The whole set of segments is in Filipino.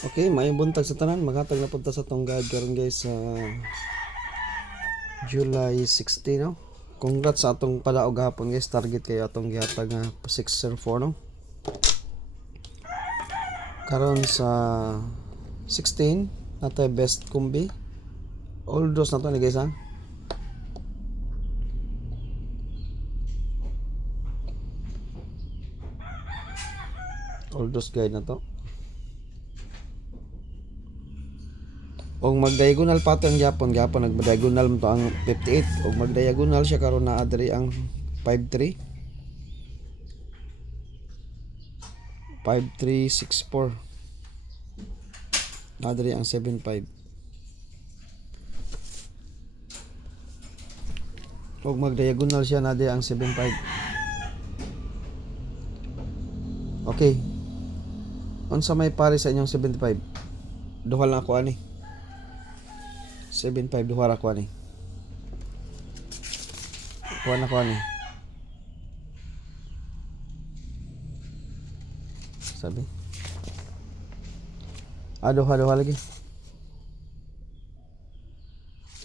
Okay, may buntag sa tanan, maghatag na punta sa tong guide karon guys sa July 16, no. Congrats sa atong padaog gahapon guys, target kayo atong gihatag nga 604, no. Karon sa 16 natay best kumbi. All dos na to ni guys ha. All dos guide na to. Og mag-diagonal pattern gyapon nag-diagonal mo to ang 58 og mag-diagonal siya karon na adri ang 53 5364 adri ang 75 og mag-diagonal siya na adri ang 75. Okay, unsa may pare sa inyong 75? Duha lang ako ani 75, duha ra ko ani. Kuha na ko ani. Sabi. Duha lagi.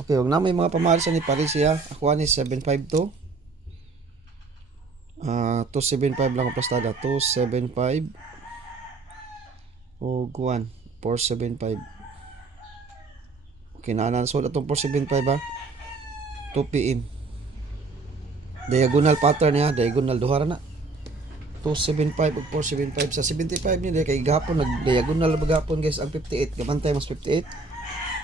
Okay, huwag na may mga pamarisan ni Paris siya. Ako ani 752. 275 lang ang plastada. 275. O kuan 475. Okay, naanan so atong 475 ha. 2 PM. Diagonal pattern niya, diagonal duha ra na. 275 ug 475 sa 75 ni kay gahapon nag-diagonal bagapon guys ang 58 gamantay mas 58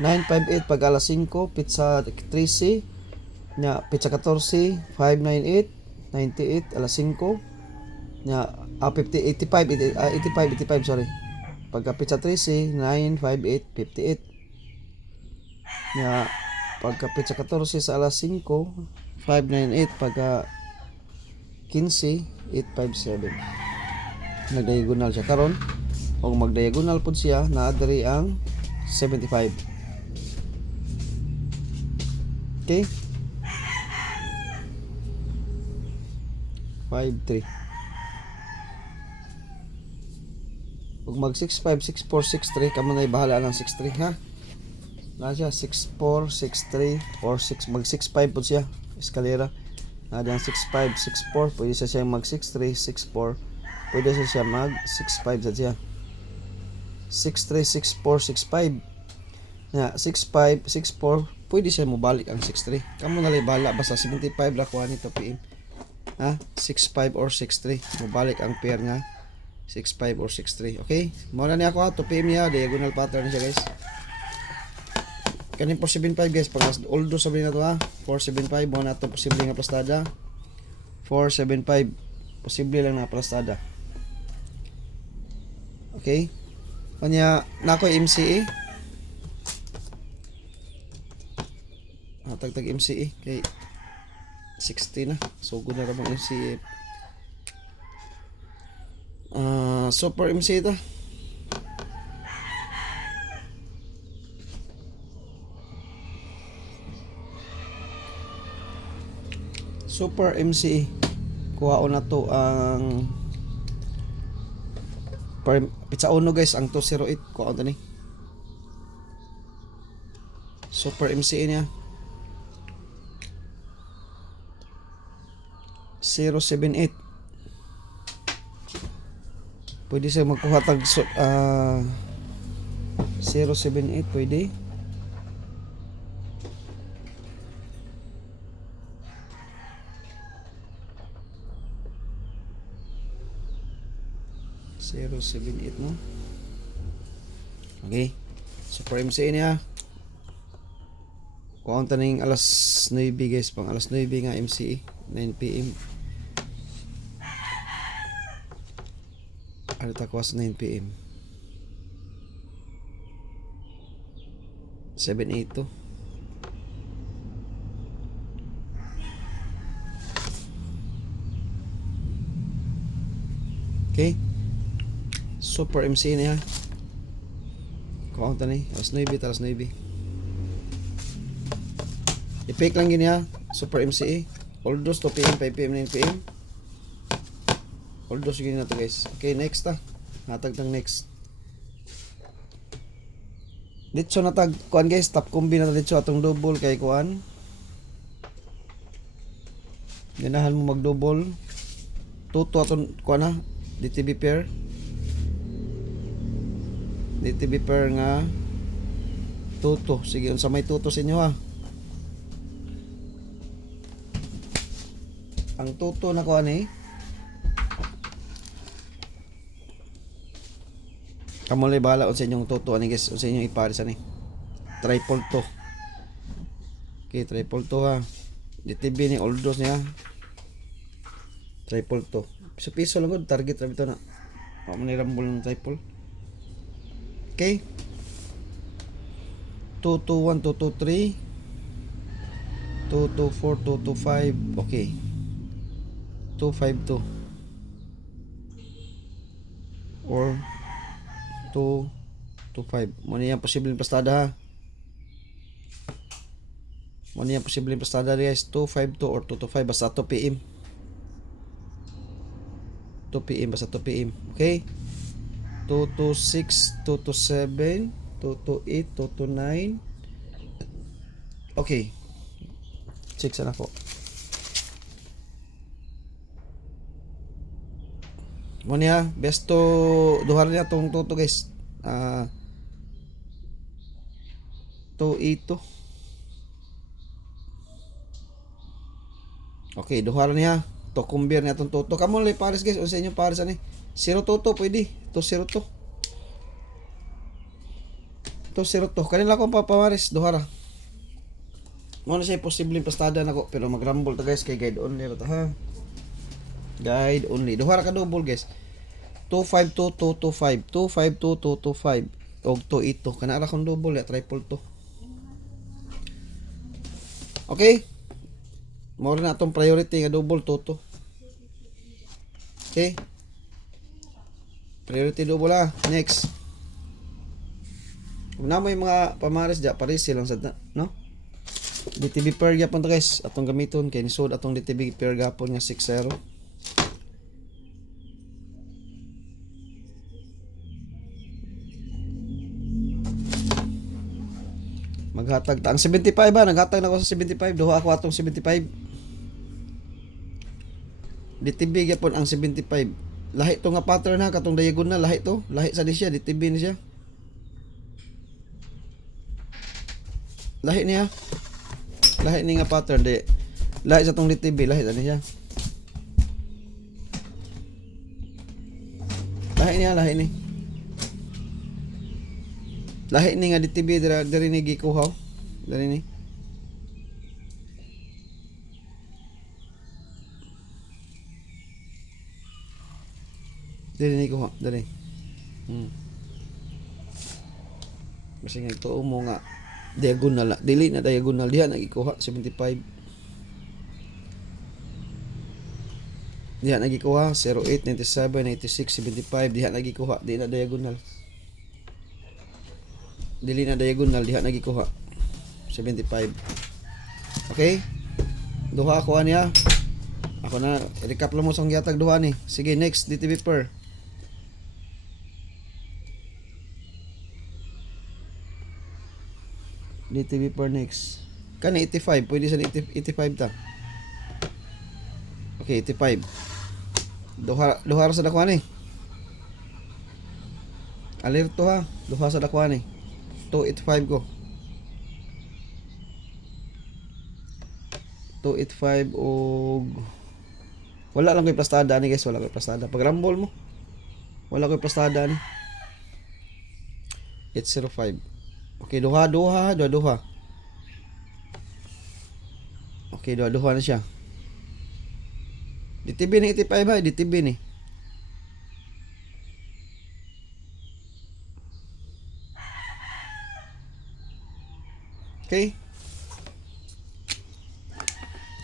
958 pag alas 5 pizza 13 nya pizza 14 598 98 alas 5 nya 50 85 sorry pagka pizza 13 958 58 nya pagka pizza 14 sa alas 5 598 pagka 15 857 nagdiagonal siya karon og magdiagonal pud siya na adri ang 75. Okay, 53 ug mag 65 64 63 kamo na bahala ng 63 ha na siya 64 63 or 6 mag 65 pud siya eskalera na ang 65 64 pwede siya mag 63 64 pwede siya mag 65 sa siya 63 64 65 na 65 64 pwede siya mobalik ang 63 kamo na bahala basta 75 ra kuha nito PM ha 65 or 63 mobalik ang pair nga 65 or 63. Okay, mo na ni ako ha 2 PM niya diagonal pattern siya guys. Kanin 475 guys, pag although sabi na to ha 475 mo na to posible nga plastada 475 posible lang na plastada. Okay, kanya na ako MCA tagtag MCA kay 60 na so good na ramang MCA super MCA ta Super MCA kuha na to ang pizza uno guys ang 208 kuha to ni Super MCA niya 078 pwede siya magkuha tag 078 pwede 078 no. Okay, Super MCA niya kuha taning alas 9 guys pang alas 9 nga MCA 9 PM ano takwas 9 PM 782 okay Super MC niya kuha ni alas 9 alas 9 i-fake lang gini ha Super MCA all those 2 PM 5 PM 9 PM all those gini na to guys. Okay, next hatag tang next Ditso na tag kuan guys, top combi na ditso atong double kay kuan. Ganahan mo mag double. Tuto atong kuan ha, DTB pair. DTB pair nga tuto. Sige unsa may tuto sa inyo ha. Ang tuto na kuan eh. Kamulay bala sa inyong tuto ani guys, sa inyong ipares ani. Triple to. Okay, triple to ha. DTB ni Oldos niya. Triple to. Piso-piso lang gud target ra bitaw na. Wa man ni rambol ng triple. Okay. 221 223 224 225. Okay. 252 or 225. Muna yan posibleng pastada ha. Muna yan posibleng pastada guys. 252 or 225 basta 2 PM. 2 PM basta 2 PM. Okay. 226 227 228 229. Okay. Check sana po. Mo niya best to duhar niya tong tuto guys. 282. Okay, duhar niya to kumbir niya tong tuto. Kamo lay pares guys, unsa inyo pares ani? 0 tuto pwede. To 0 to. To 0 to. Kanila ko papawares duhara. Mo na siya posibleng pastada nako pero magrambol ta guys kay guide only ra ta ha. Guide only. Duhara ka double guys. 252 225 252 225 og 282 kana ra kung double ya triple to. Okay? Mo na atong priority nga double to. Okay? Priority double ha. Next. Kung na mo yung mga pamares dya, pares silang sad no? DTB pair gapon to guys. Atong gamiton kay nisod atong DTB pair gapon nga 60. Maghatag ta ang 75 ba, naghatag na ako sa 75, duha ako atong 75. DTB gyapon ang 75. Lahi to nga pattern ha, katong diagonal lahi to, lahi sa di siya, DTB ni siya. Lahi niya. Lahi ni nga pattern di. Lahi sa tong DTB, lahi sa ni siya. Lahi niya, lahi ni. Lahi ni nga DTB diri ni gikuha. Diri ni. Diri ni kuha, diri. Basta nga ito mo nga diagonal, dili na diagonal diha nagikuha 75. Diha nagikuha 08 97 96 75 diha nagikuha, di na diagonal. Dili na diagonal diha nagikuha 75. Okay? Duha ako niya. Ako na recap lang mo sang gihatag duha ni. Sige, next DTB per. DTB per next. Kani 85, pwede sa 85 ta. Okay, 85. Duha sa dakwa ni. Alerto ha, duha sa dakwa ni. 285 ko. 285 og wala lang ko'y plastada ni guys, wala ko'y plastada. Pag rambol mo, wala ko'y plastada ni. 805. Okay, duha. Okay, duha na siya. DTB ni 85 ha, DTB ni. Okay.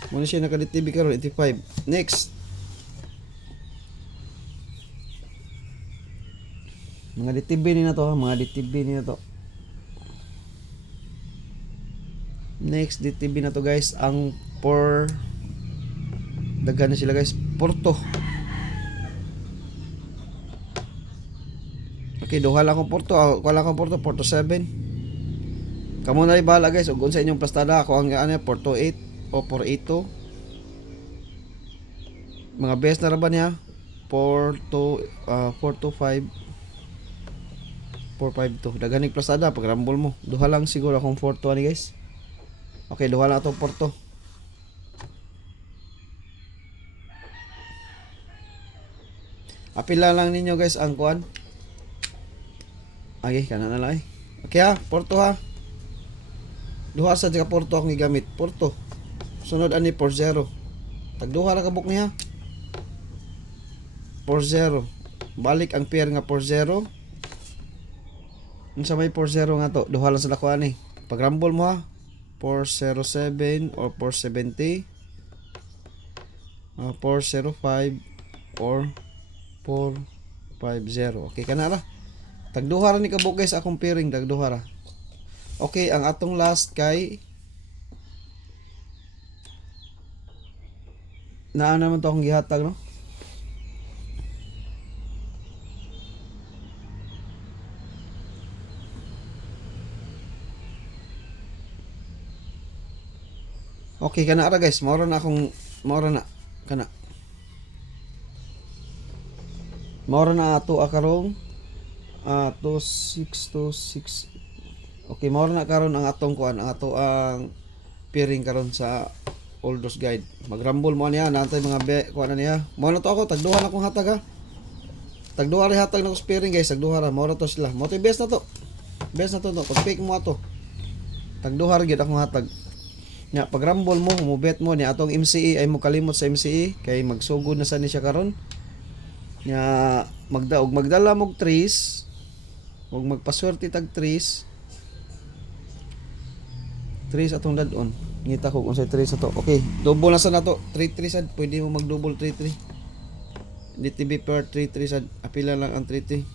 Muna siya naka-DTB karon 85. Next. Mga DTB ni na to ha, mga DTB ni na to. Next DTB na to guys, ang por daghan na sila guys, Porto. Okay, duha lang akong Porto, wala akong Porto 7. Kamo na bahala guys, ug unsa inyong plastada ako ang ano 428 o 482. Mga best na ra ba niya? 425 452. Daganig plastada pag rumble mo. Duha lang siguro akong 42 ani guys. Okay, duha lang atong 42. Apila lang ninyo guys ang kuan. Okay, kana na lang eh. Okay ha, Porto ha. Duha sa ka Porto akong gigamit. Porto. Sunod ani 40. Tagduha ra ka buk niya. 40. Balik ang pair nga 40. Unsa may 40 nga to? Duha lang sa nakuha ni. Pag rumble mo ha. 407 or 470. 405 or 450. Okay kana ra. Tagduha ra ni kabuk guys akong pairing tagduha ra. Okay, ang atong last kay naa naman to akong gihatag no. Okay kana ra guys, mao na akong kana. Mao na ato akarong 2626. Okay, mao na karon ang atong kuan, ang ato ang pairing karon sa Oldos Guide. Magrambol mo niya, nantay mga kuan na niya. Mao na to ako, tagduha na akong hatag ha. Tagduha ra hatag na ko pairing guys, tagduha ra. Mao na to sila. Mao to best na to. Best na to no. Pag pick mo ato. Tagduha ra gyud akong hatag. Nya pag rumble mo, humubet mo ni atong MCE ay mo kalimot sa MCE kay magsugod na sa ni siya karon. Nya magdala mog trees. Huwag magpaswerte tag trees. Trees atong dadon. Ngita ko kung sa trees na to. Okay, double na sa na to. 3-3 sad. Pwede mo mag-double 3-3. DTB per 3-3 sad. Apila lang ang 3-3.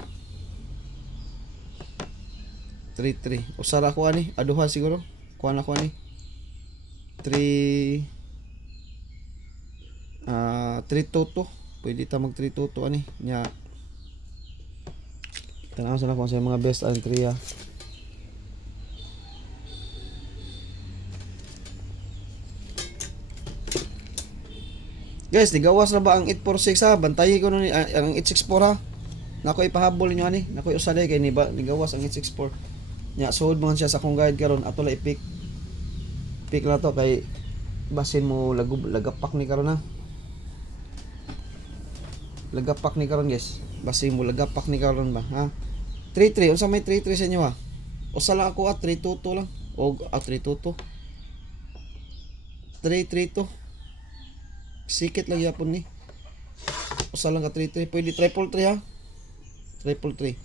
3-3. Usara ko ani. Aduha siguro. Kuha na ko ani. 3-2-2. Pwede ta mag 3-2-2 ani. Nya. Tanaw sa na kung sa mga best ang 3 ha. Guys, nigawas na ba ang 846 ha? Bantayi ko nun ang 864 ha. Nako ipahabol niyo ani. Nako usaday kay ni ba nigawas ang 864. Nya suod man siya sa akong guide karon ato la i-pick. Pick na to kay basin mo lagapak ni karon ha. Lagapak ni karon guys. Basin mo lagapak ni karon ba ha. 3-3 unsa may 3-3 sa inyo ha? Usa lang ako 3-2-2 lang. O 3-2-2. 3-3-2. Sikit lang yapon ni. Usa lang ka 3-3. Pwede 3-3 ha. 3-3.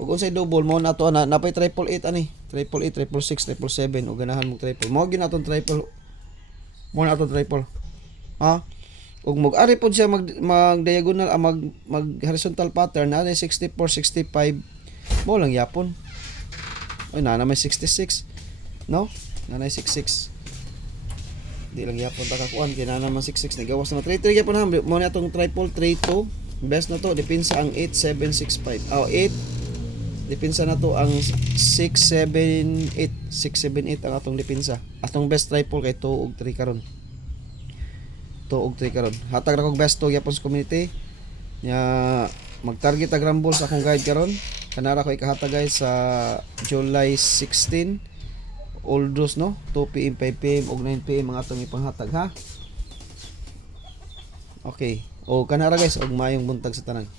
Ug unsay double mo na to ana napay 8-8 ani. 8-8, 6-6, 7 o ganahan mo triple. Mo gyud atong triple. Mo na atong triple. Ha? Ug mag-ari pod siya mag diagonal mag horizontal pattern na 64, 65. Mo lang yapon. Oy na may 66. No? Na 66. Di lang yapon ta kakuan kay na naman 66 nagawas na 3-3 gyapon ha. Mo na atong triple 3-2. Best na to depensa ang 8-7-6-5. 8 depensa na to ang 6-7-8 6-7-8 ang atong depensa. Atong best triple kay 2 ug 3 karon. 2 ug 3 karon. Hatag ra kog best 2 gyapon sa community. Nya mag-target ag rumble sa akong guide karon. Kanara ko ikahatag guys sa July 16. Oldos no 2 PM 5 PM ug 9 PM ang atong ipanghatag ha. Okay. O kanara guys og mayong buntag sa tanan.